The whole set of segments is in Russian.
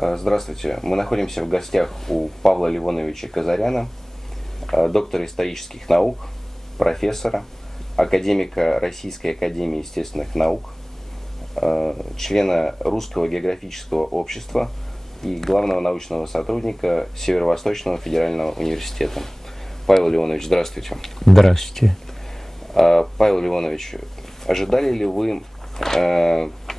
Здравствуйте. Мы находимся в гостях у Павла Левоновича Казаряна, доктора исторических наук, профессора, академика Российской академии естественных наук, члена Русского географического общества и главного научного сотрудника Северо-Восточного федерального университета. Павел Левонович, здравствуйте. Здравствуйте. Павел Левонович, ожидали ли вы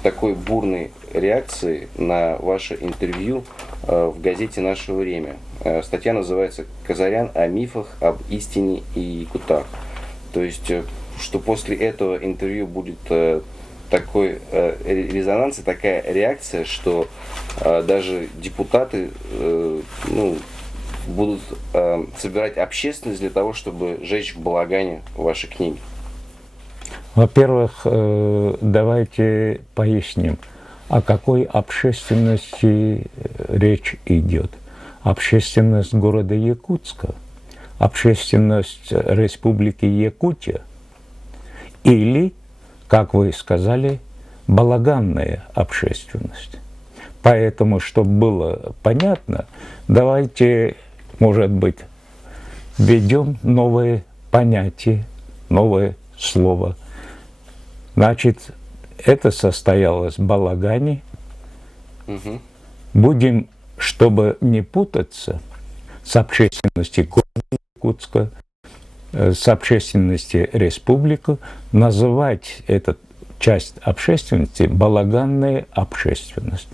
такой бурной реакции на ваше интервью в газете «Наше время»? Статья называется «Казарян о мифах об истине и якутах». То есть, что после этого интервью будет такой резонанс и такая реакция, что даже депутаты будут собирать общественность для того, чтобы сжечь в балагане ваши книги. Во-первых, давайте поясним, о какой общественности речь идет. Общественность города Якутска, общественность Республики Якутия или, как вы сказали, балаганная общественность. Поэтому, чтобы было понятно, давайте, может быть, введем новые понятия, новое слово. Значит, это состоялось в балагане. Угу. Будем, чтобы не путаться с общественностью города Якутска, с общественностью республики, называть эту часть общественности балаганная общественность.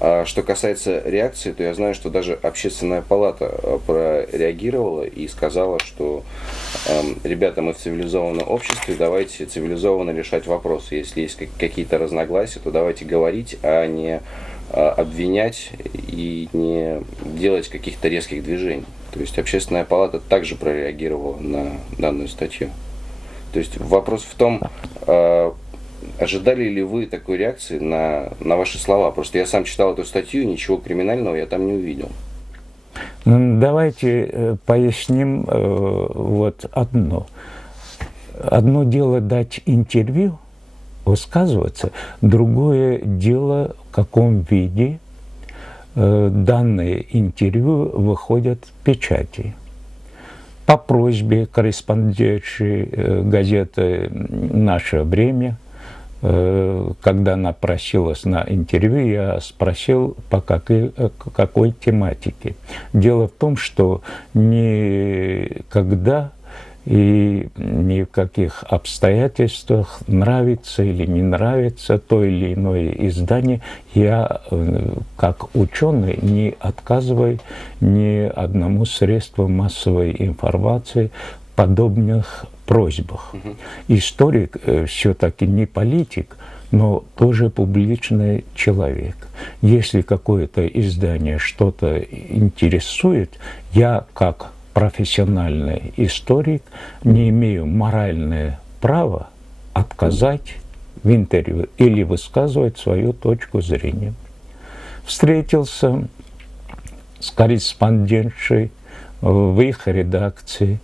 А что касается реакции, то я знаю, что даже Общественная палата прореагировала и сказала, что ребята, мы в цивилизованном обществе, давайте цивилизованно решать вопросы. Если есть какие-то разногласия, то давайте говорить, а не обвинять и не делать каких-то резких движений. То есть Общественная палата также прореагировала на данную статью. То есть вопрос в том, ожидали ли вы такой реакции на ваши слова? Просто я сам читал эту статью, ничего криминального я там не увидел. Давайте поясним вот одно. Одно дело дать интервью, высказываться, другое дело, в каком виде данные интервью выходят в печати. По просьбе корреспондентши газеты «Наше время», когда она просилась на интервью, я спросил, по какой тематике. Дело в том, что никогда и ни в каких обстоятельствах, нравится или не нравится то или иное издание, я, как ученый, не отказываю ни одному средству массовой информации в подобных просьбах. Историк все-таки не политик, но тоже публичный человек. Если какое-то издание что-то интересует, я, как профессиональный историк, не имею моральное право отказать в интервью или высказывать свою точку зрения. Встретился с корреспондентшей в их редакции.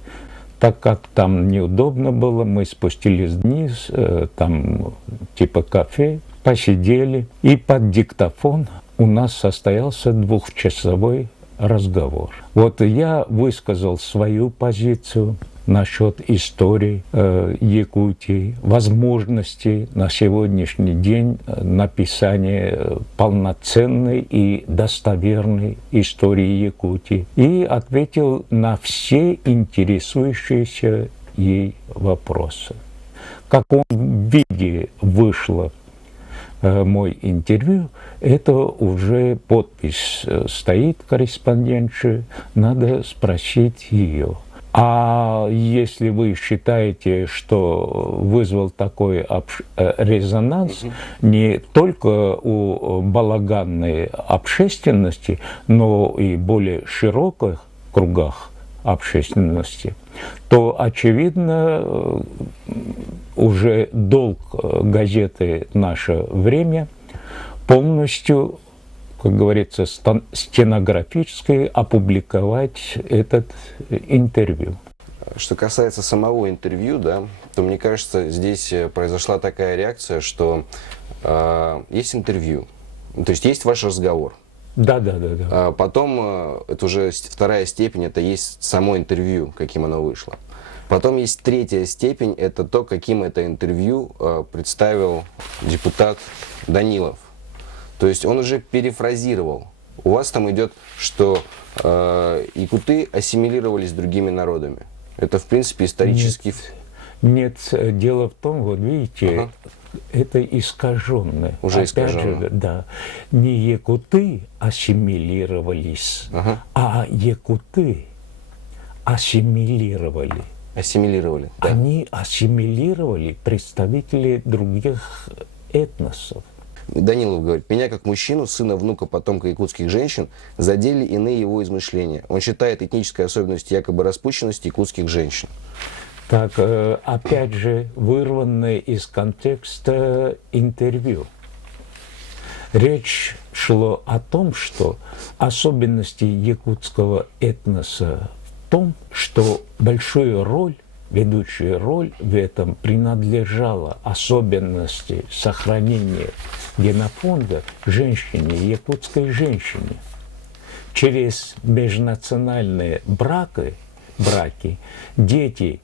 Так как там неудобно было, мы спустились вниз, там типа кафе, посидели. И под диктофон у нас состоялся двухчасовой разговор. Вот я высказал свою позицию насчет истории Якутии, возможности на сегодняшний день написания полноценной и достоверной истории Якутии и ответил на все интересующиеся ей вопросы. В каком виде вышло мой интервью, это уже подпись стоит корреспондентши, надо спросить ее. А если вы считаете, что вызвал такой резонанс не только у балаганной общественности, но и более широких кругах общественности, то, очевидно, уже долг газеты «Наше время» полностью, как говорится, стенографически опубликовать этот интервью. Что касается самого интервью, да, то мне кажется, здесь произошла такая реакция, что есть интервью, то есть ваш разговор. Да. Потом, это уже вторая степень, это есть само интервью, каким оно вышло. Потом есть третья степень, это то, каким это интервью представил депутат Данилов. То есть он уже перефразировал. У вас там идет, что якуты ассимилировались с другими народами. Это, в принципе, исторически... Нет, дело в том, вот видите, это искаженное. Уже Опять искаженно. же, да, не якуты ассимилировались, а якуты ассимилировали. Ассимилировали. Да. Они ассимилировали представителей других этносов. Данилов говорит, меня как мужчину, сына, внука, потомка якутских женщин, задели иные его измышления. Он считает этнической особенностью якобы распущенности якутских женщин. Так, опять же, вырванное из контекста интервью. Речь шло о том, что особенности якутского этноса в том, что большую роль, ведущую роль в этом принадлежала особенности сохранения генофонда женщине, якутской женщине. Через межнациональные браки дети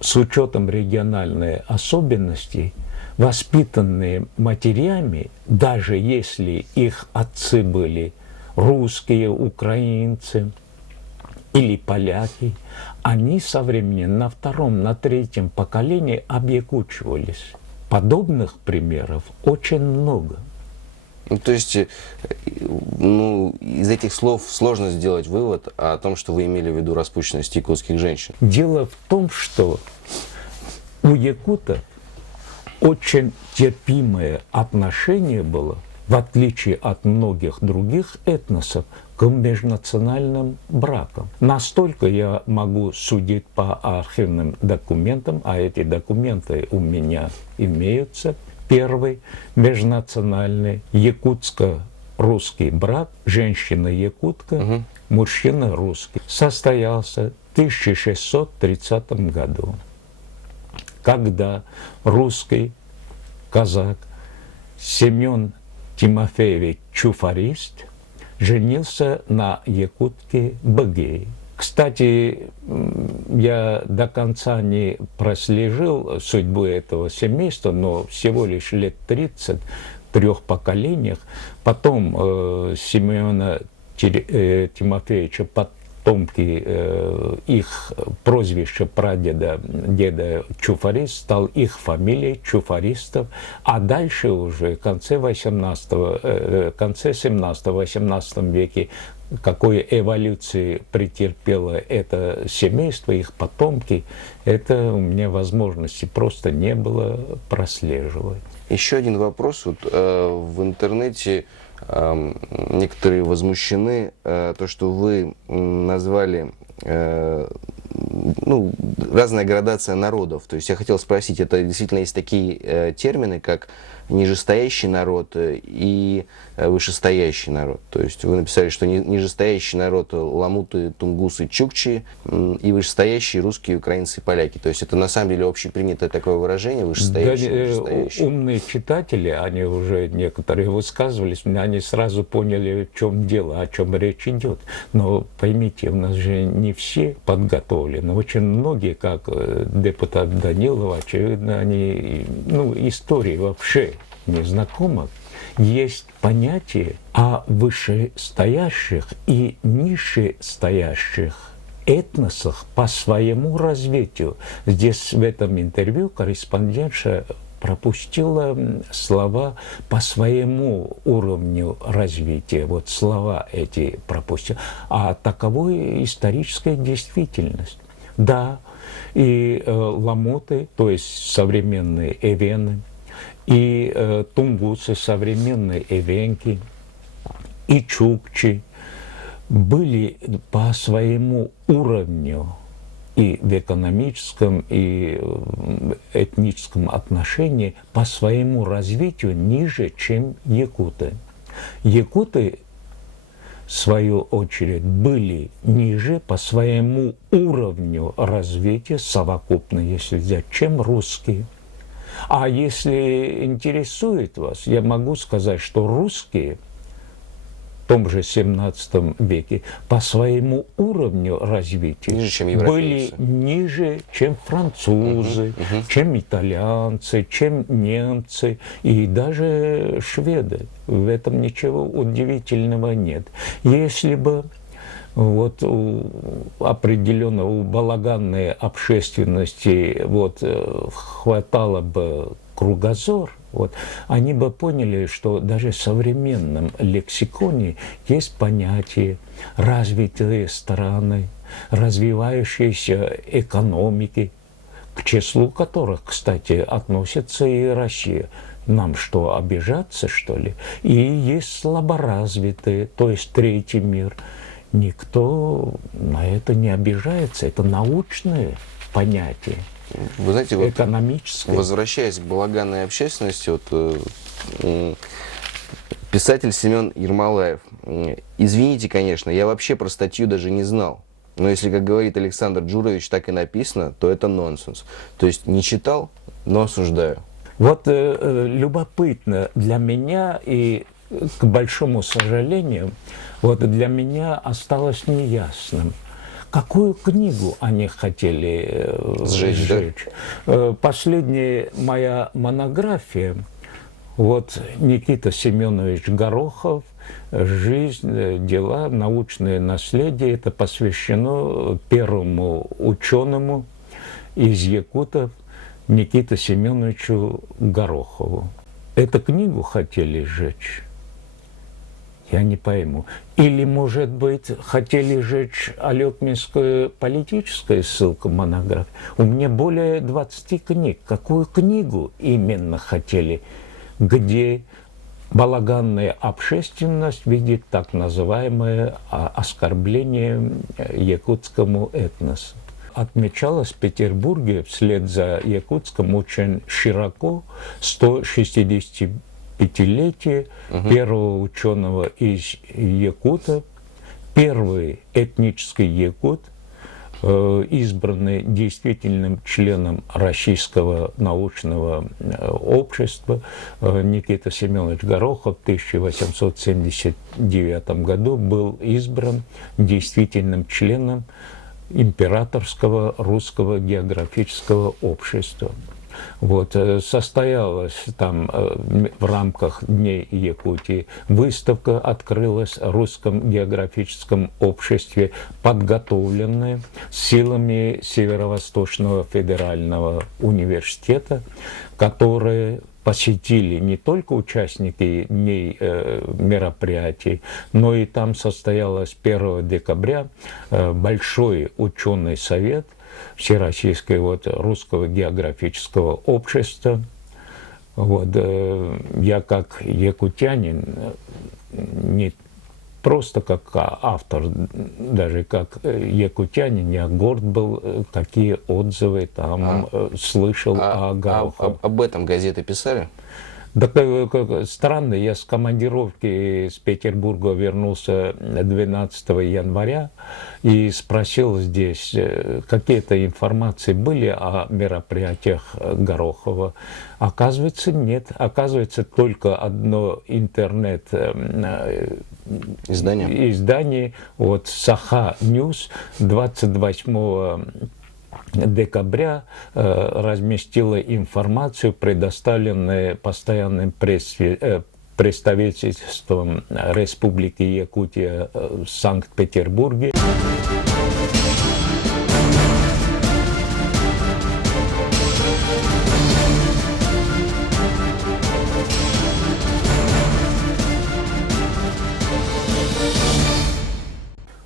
с учетом региональной особенности, воспитанные матерями, даже если их отцы были русские, украинцы или поляки, они со временем на втором, на третьем поколении объякучивались. Подобных примеров очень много. Ну, то есть, из этих слов сложно сделать вывод о том, что вы имели в виду распущенность якутских женщин. Дело в том, что у якутов очень терпимое отношение было, в отличие от многих других этносов, к межнациональным бракам. Настолько я могу судить по архивным документам, а эти документы у меня имеются. Первый межнациональный якутско-русский брак, женщина-якутка, мужчина русский, состоялся в 1630 году, когда русский казак Семен Тимофеевич Чуфарист женился на якутке Багее. Кстати, я до конца не прослежил судьбу этого семейства, но всего лишь лет 30, в 3 поколениях. Потом Семена Тимофеевича потомки, их прозвище прадеда, деда Чуфарист стал их фамилией Чуфаристов, а дальше уже в конце 17-18 веке какой эволюции претерпело это семейство, их потомки, это у меня возможности просто не было прослеживать. Еще один вопрос. Вот, в интернете некоторые возмущены, то, что вы назвали разная градация народов. То есть я хотел спросить, это действительно есть такие термины, как нижестоящий народ и вышестоящий народ. То есть вы написали, что нижестоящий народ ламуты, тунгусы, чукчи, и вышестоящие русские, украинцы и поляки. То есть это на самом деле общепринятое такое выражение, вышестоящий, нижестоящий. Умные читатели, они уже некоторые высказывались, они сразу поняли, в чем дело, о чем речь идет. Но поймите, у нас же не все подготовлены. Очень многие, как депутат Данилов, очевидно, они, истории вообще не знакомы. Есть понятие о вышестоящих и низшестоящих этносах по своему развитию. Здесь в этом интервью корреспондентша пропустила слова по своему уровню развития. Вот слова эти пропустила. А таковой историческая действительность. Да, и ламуты, то есть современные эвены, и тунгусы, современные эвенки, и чукчи были по своему уровню и в экономическом, и в этническом отношении по своему развитию ниже, чем якуты. Якуты, в свою очередь, были ниже по своему уровню развития, совокупно, если взять, чем русские. А если интересует вас, я могу сказать, что русские том же 17 веке по своему уровню развития Ниже, чем были европейцы. ниже, чем французы, чем итальянцы, чем немцы и даже шведы. В этом ничего удивительного нет. Если бы вот у определенного, у балаганной общественности хватало бы кругозор, они бы поняли, что даже в современном лексиконе есть понятие развитые страны, развивающиеся экономики, к числу которых, кстати, относится и Россия. Нам что, обижаться, что ли? И есть слаборазвитые, то есть третий мир. Никто на это не обижается. Это научное понятие. Вы знаете, вот экономическое. возвращаясь к балаганной общественности, писатель Семен Ермолаев. Извините, конечно, я вообще про статью даже не знал. Но если, как говорит Александр Джурович, так и написано, то это нонсенс. То есть не читал, но осуждаю. Любопытно для меня и, к большому сожалению, для меня осталось неясным, какую книгу они хотели сжечь. Да? Последняя моя монография, Никита Семенович Горохов, «Жизнь, дела, научное наследие», это посвящено первому ученому из якутов Никите Семеновичу Горохову. Эту книгу хотели сжечь? Я не пойму. Или, может быть, хотели сжечь Алётминскую политическую ссылку монограф? У меня более 20 книг. Какую книгу именно хотели? Где балаганная общественность видит так называемое оскорбление якутскому этносу. Отмечалось в Петербурге вслед за Якутском очень широко 165-летие первого ученого из якутов, первый этнический якут, избранный действительным членом Российского научного общества, Никита Семенович Горохов в 1879 году был избран действительным членом Императорского русского географического общества. Состоялась там в рамках Дней Якутии выставка, открылась в Русском географическом обществе, подготовленная силами Северо-Восточного федерального университета, которые посетили не только участники дней мероприятий, но и там состоялось 1 декабря большой ученый совет Всероссийского Русского географического общества. Я как якутянин, не просто как автор, даже как якутянин, я горд был, какие отзывы там слышал о Горохове. Об этом газеты писали? Так странно, я с командировки из Петербурга вернулся 12 января и спросил здесь, какие-то информации были о мероприятиях Горохова. Оказывается, нет. Оказывается, только одно издание Саха Ньюс 28 декабря разместила информацию, предоставленную постоянным представительством Республики Якутия в Санкт-Петербурге.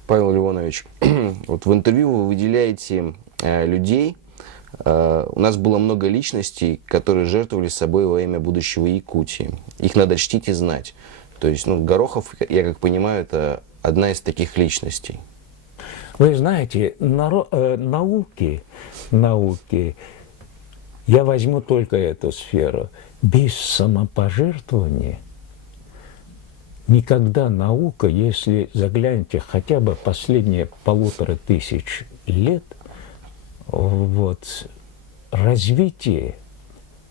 Павел Леонович, в интервью вы выделяете людей. У нас было много личностей, которые жертвовали собой во имя будущего Якутии. Их надо чтить и знать. То есть, Горохов, я как понимаю, это одна из таких личностей. Вы знаете, науки, я возьму только эту сферу, без самопожертвования никогда наука, если заглянете хотя бы последние 1500 лет, развития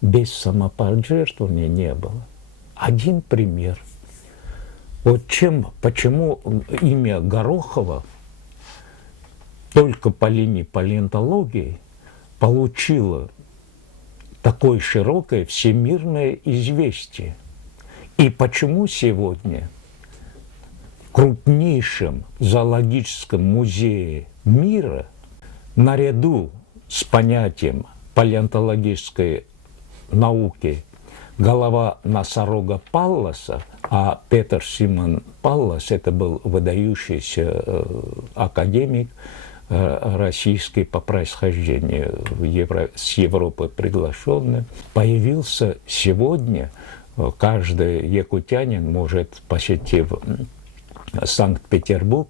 без самопожертвования не было. Один пример. почему имя Горохова только по линии палеонтологии получило такое широкое всемирное известие? И почему сегодня в крупнейшем зоологическом музее мира наряду с понятием палеонтологической науки голова носорога Палласа, а Петер Симон Паллас, это был выдающийся академик, российский по происхождению, с Европы приглашенный, появился сегодня. Каждый якутянин может, посетив Санкт-Петербург,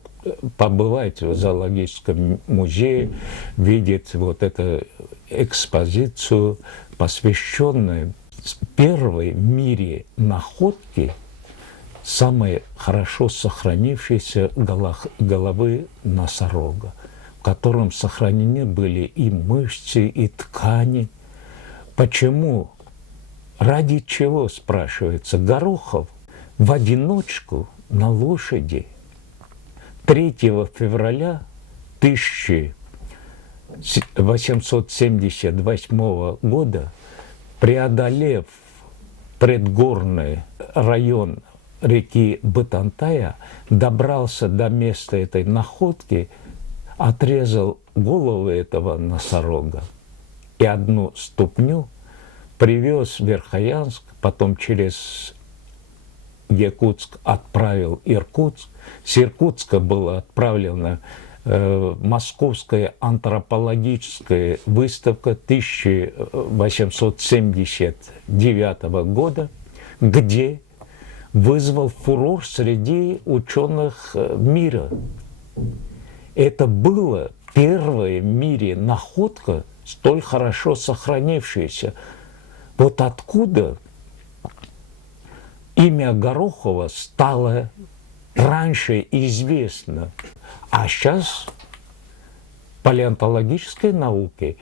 побывать в зоологическом музее, видеть вот эту экспозицию, посвященную первой в мире находке самой хорошо сохранившейся головы носорога, в котором сохранены были и мышцы, и ткани. Почему? Ради чего, спрашивается, Горохов в одиночку на лошади 3 февраля 1878 года, преодолев предгорный район реки Бытантая, добрался до места этой находки, отрезал голову этого носорога и одну ступню привез в Верхоянск, потом через Якутск отправил Иркутск. С Иркутска была отправлена Московская антропологическая выставка 1879 года, где вызвал фурор среди ученых мира. Это была первая в мире находка, столь хорошо сохранившаяся. Вот откуда имя Горохова стало раньше известно, а сейчас палеонтологической науке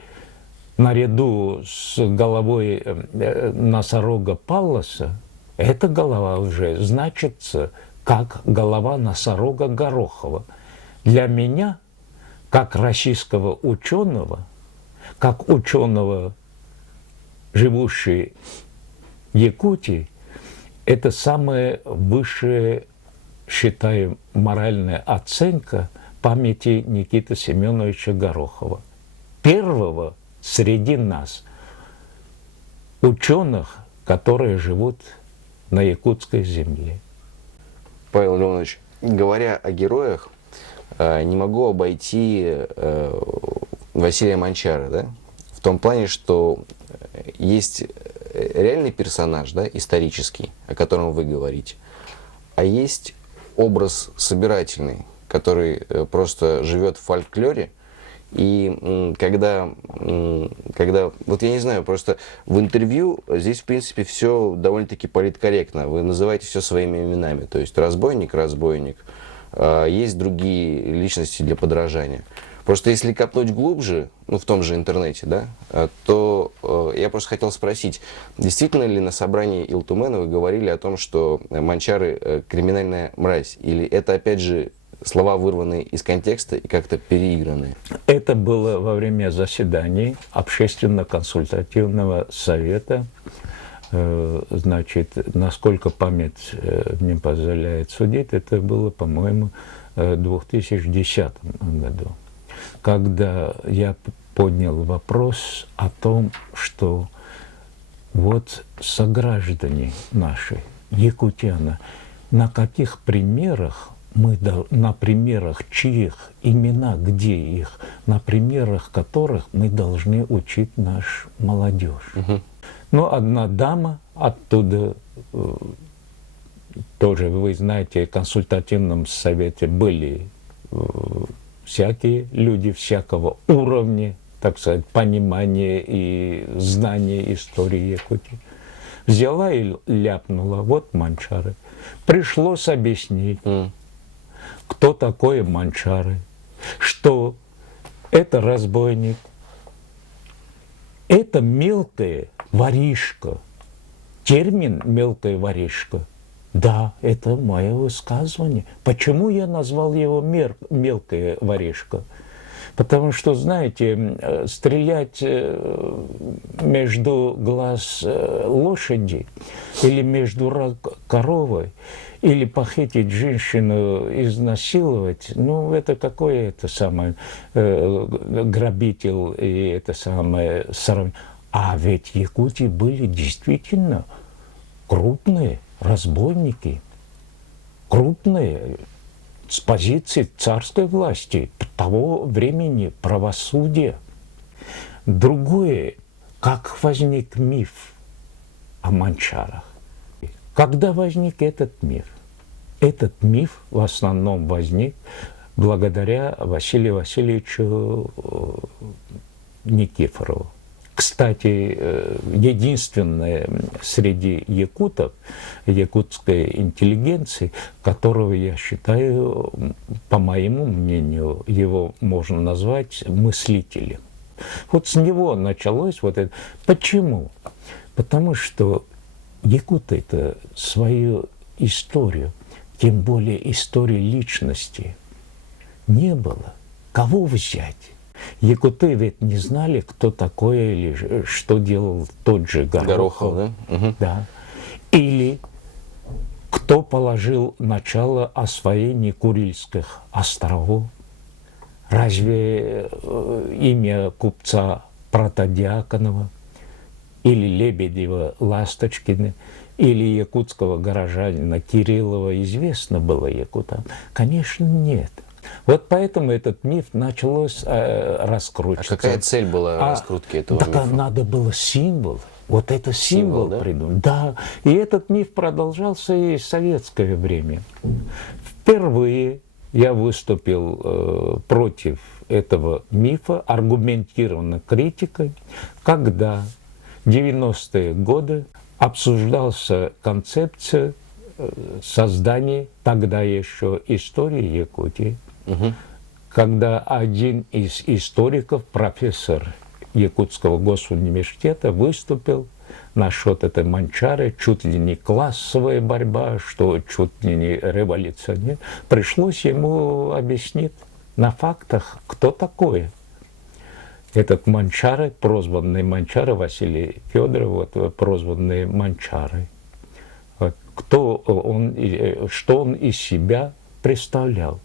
наряду с головой носорога Палласа эта голова уже значится как голова носорога Горохова. Для меня, как российского ученого, как ученого, живущий в Якутии, это самая высшая, считаю, моральная оценка памяти Никиты Семеновича Горохова. Первого среди нас ученых, которые живут на якутской земле. Павел Леонович, говоря о героях, не могу обойти Василия Манчара, да? В том плане, что есть реальный персонаж, да, исторический, о котором вы говорите, а есть образ собирательный, который просто живет в фольклоре. И когда, вот я не знаю, просто в интервью здесь, в принципе, все довольно-таки политкорректно. Вы называете все своими именами. То есть разбойник, есть другие личности для подражания. Просто если копнуть глубже, ну, в том же интернете, да, то я просто хотел спросить, действительно ли на собрании Илтумена вы говорили о том, что Манчары криминальная мразь? Или это, опять же, слова, вырванные из контекста и как-то переигранные? Это было во время заседаний общественно-консультативного совета. Значит, насколько память мне позволяет судить, это было, по-моему, в 2010 году, когда я поднял вопрос о том, что вот сограждане наши, якутяне, на каких примерах на примерах чьих имена, где их, на примерах которых мы должны учить нашу молодежь. Угу. Но одна дама оттуда, тоже, вы знаете, в консультативном совете были всякие люди всякого уровня, так сказать, понимания и знания истории Якутии. Взяла и ляпнула, вот Манчары. Пришлось объяснить, кто такой Манчары, что это разбойник, это мелкая воришка. Термин «мелкая воришка» Да, это мое высказывание. Почему я назвал его мелкая воришка? Потому что, знаете, стрелять между глаз лошади или между коровой, или похитить женщину, изнасиловать, ну, это какое это самое грабитель и это самое сравнение. А ведь в Якутии были действительно крупные разбойники, крупные с позиции царской власти того времени правосудия. Другое, как возник миф о манчарах. Когда возник этот миф? Этот миф в основном возник благодаря Василию Васильевичу Никифорову. Кстати, единственное среди якутов, якутской интеллигенции, которого я считаю, по моему мнению, его можно назвать мыслителем. Вот с него началось вот это. Почему? Потому что якуты-то свою историю, тем более историю личности, не было. Кого взять? Якуты ведь не знали, кто такой или что делал тот же Горохов. Да? Угу. Да. Или кто положил начало освоению Курильских островов. Разве имя купца Протодиаконова или Лебедева Ласточкина или якутского горожанина Кириллова известно было якутам? Конечно, нет. Вот поэтому этот миф началось раскручиваться. А какая цель была раскрутки этого так мифа? Надо было символ. Вот это символ да? придумать. Да. И этот миф продолжался и в советское время. Впервые я выступил против этого мифа, аргументированно критикой, когда в 90-е годы обсуждался концепция создания тогда еще истории Якутии, когда один из историков, профессор Якутского госуниверситета, выступил насчет этой манчары, чуть ли не классовая борьба, что чуть ли не революционер. Пришлось ему объяснить на фактах, кто такой этот манчары, прозванный манчары, Василий Федоров, вот, прозванный манчарой. Вот, кто он, что он из себя представлял,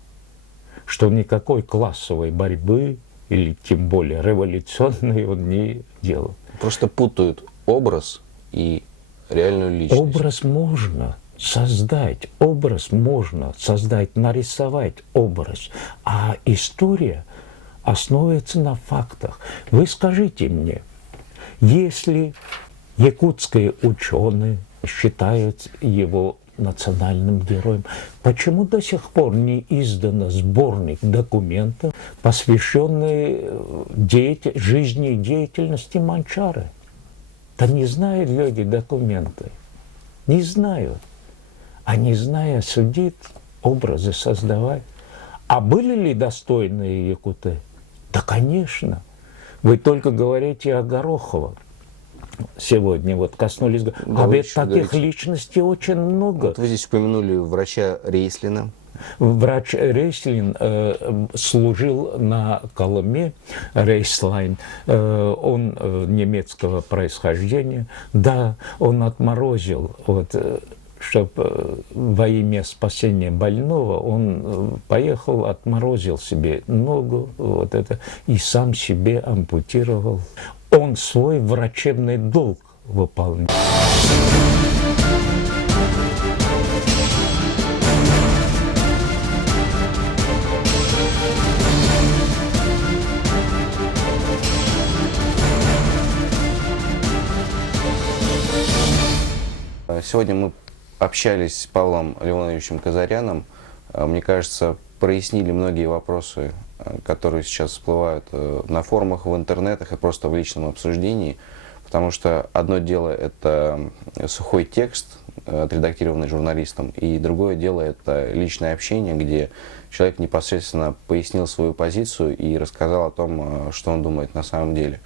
что никакой классовой борьбы или тем более революционной он не делал. Просто путают образ и реальную личность. Образ можно создать, нарисовать образ, а история основывается на фактах. Вы скажите мне, если якутские ученые считают его национальным героем, почему до сих пор не издан сборник документов, посвященный жизни и деятельности манчары? Да не знают люди документы, не знают. А не зная судить, образы создавать. А были ли достойные якуты? Да, конечно. Вы только говорите о Горохове. Сегодня вот коснулись. Да, а ведь таких говорите. Личностей очень много. Вот вы здесь упомянули врача Рейслина. Врач Рейслин служил на Колыме, Рейслайн. Он немецкого происхождения. Да, он отморозил, чтобы во имя спасения больного он поехал, отморозил себе ногу, вот это, и сам себе ампутировал. Он свой врачебный долг выполнял. Сегодня мы общались с Павлом Леоновичем Казаряном. Мне кажется, прояснили многие вопросы, которые сейчас всплывают на форумах, в интернетах и просто в личном обсуждении. Потому что одно дело – это сухой текст, отредактированный журналистом, и другое дело – это личное общение, где человек непосредственно пояснил свою позицию и рассказал о том, что он думает на самом деле.